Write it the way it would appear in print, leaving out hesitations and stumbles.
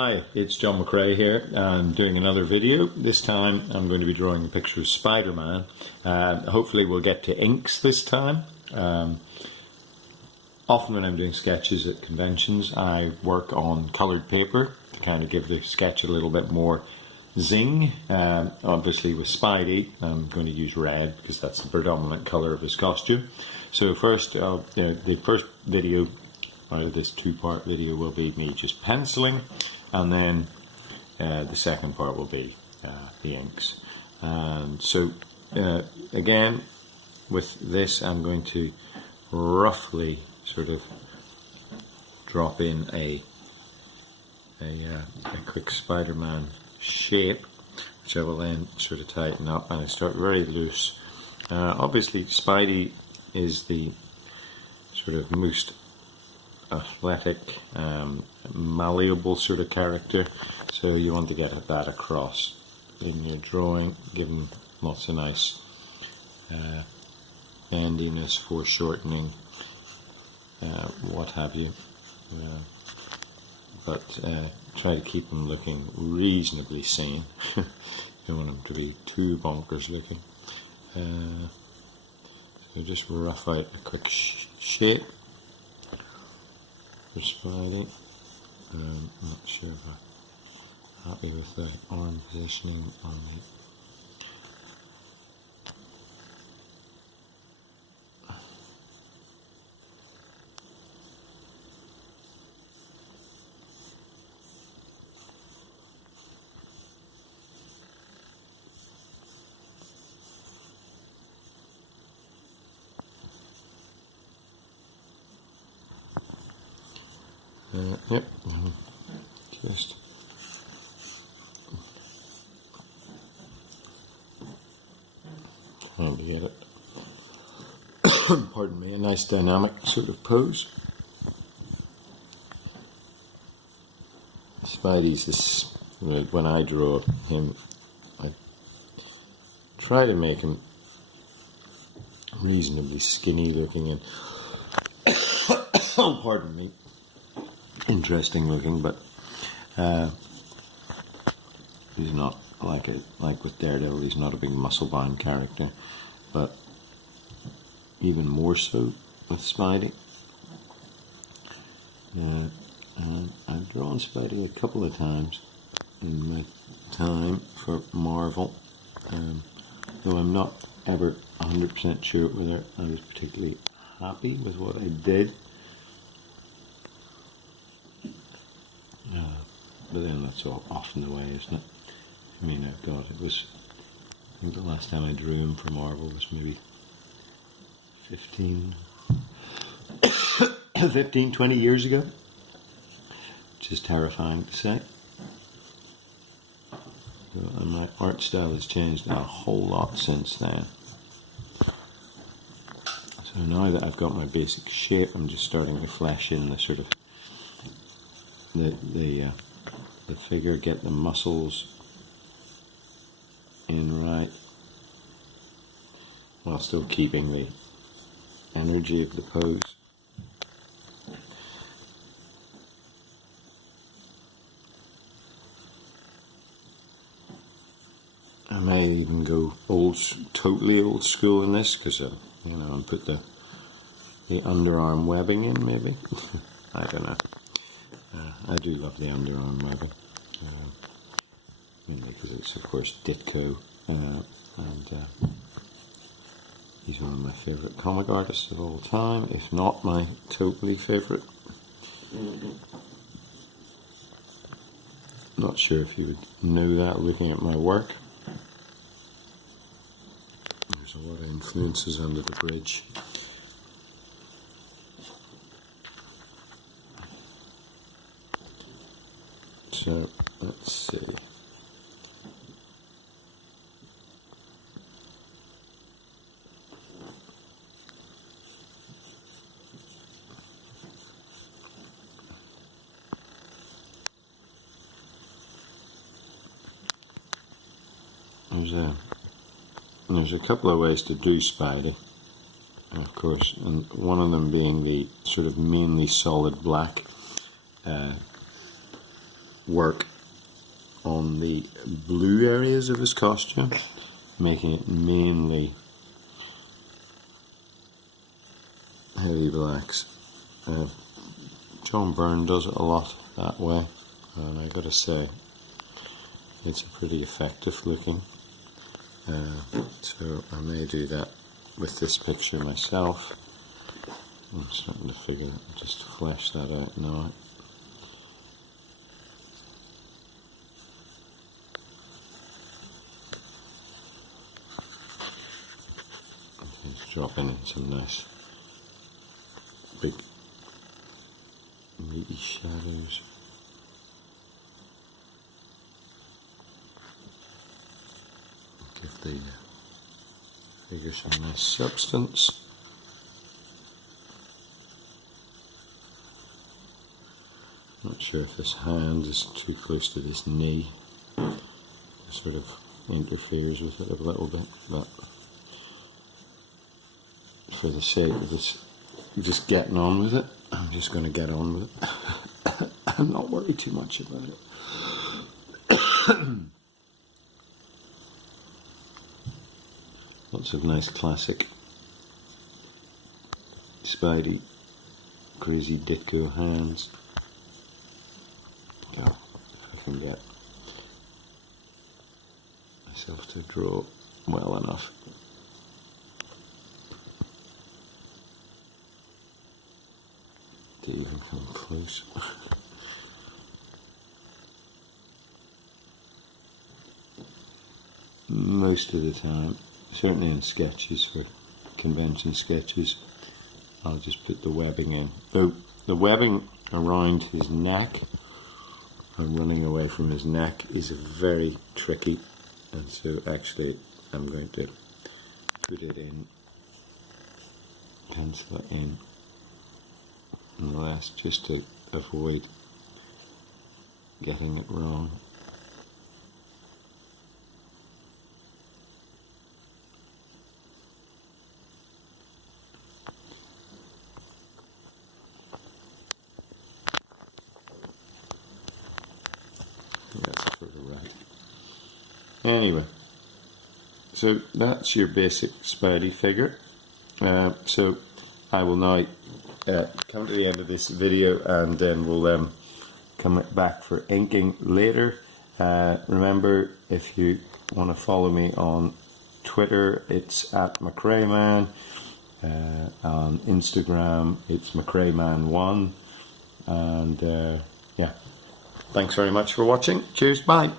Hi, it's John McCrea here. I'm doing another video. This time I'm going to be drawing a picture of Spiderman. Hopefully we'll get to inks this time. Often when I'm doing sketches at conventions I work on coloured paper to kind of give the sketch a little bit more zing. Obviously with Spidey I'm going to use red because that's the predominant colour of his costume. So first, the first video out of this two-part video will be me just penciling, and then the second part will be the inks. And so again with this I'm going to roughly sort of drop in a quick Spiderman shape, which I will then sort of tighten up, and I start very loose. Obviously Spidey is the sort of most athletic, malleable sort of character, so you want to get that across in your drawing, give him lots of nice bendiness, foreshortening, what have you, but try to keep him looking reasonably sane. You don't want him to be too bonkers looking. So just rough out a quick shape for Spidey. I'm not sure if I'm happy with the arm positioning on the yep, just trying to get it, pardon me, a nice dynamic sort of pose. Spidey's this, when I draw him, I try to make him reasonably skinny looking and oh, pardon me, interesting looking, but he's not like with Daredevil. He's not a big muscle-bound character, but even more so with Spidey. And I've drawn Spidey a couple of times in my time for Marvel, though I'm not ever 100% sure whether I was particularly happy with what I did. But then that's all often the way, isn't it? I mean, God, I think the last time I drew him for Marvel was maybe 15, 20 years ago, which is terrifying to say. So, and my art style has changed a whole lot since then. So now that I've got my basic shape, I'm just starting to flesh in the sort of the figure, get the muscles in right, while still keeping the energy of the pose. I may even go totally old school in this, because and put the underarm webbing in, maybe. I don't know. I do love the underarm webbing, mainly because it's of course Ditko, and he's one of my favourite comic artists of all time, if not my totally favourite. Not sure if you would know that looking at my work. There's a lot of influences under the bridge. So let's see. There's a couple of ways to do Spidey, of course, and one of them being the sort of mainly solid black work on the blue areas of his costume, making it mainly heavy blacks. John Byrne does it a lot that way, and I gotta say it's pretty effective looking. So I may do that with this picture myself. I'm starting to figure, just to flesh that out now. Let's drop in some nice big meaty shadows. Give the figure some nice substance. Not sure if this hand is too close to this knee. It sort of interferes with it a little bit, but for the sake of this, just getting on with it, I'm just going to get on with it and not worry too much about it. Lots of nice classic Spidey crazy Ditko hands. Go, if I can get myself to draw well enough. To even come close. Most of the time, certainly in sketches, for convention sketches, I'll just put the webbing in. The webbing around his neck and running away from his neck is very tricky, and so actually I'm going to put it in, pencil it in, unless just to avoid getting it wrong. That's sort of right. Anyway, so that's your basic Spidey figure. So I will now come to the end of this video, and then we'll come back for inking later. Remember, if you want to follow me on Twitter, it's at McCreaman. On Instagram, it's McCreaman1. And yeah, thanks very much for watching. Cheers, bye.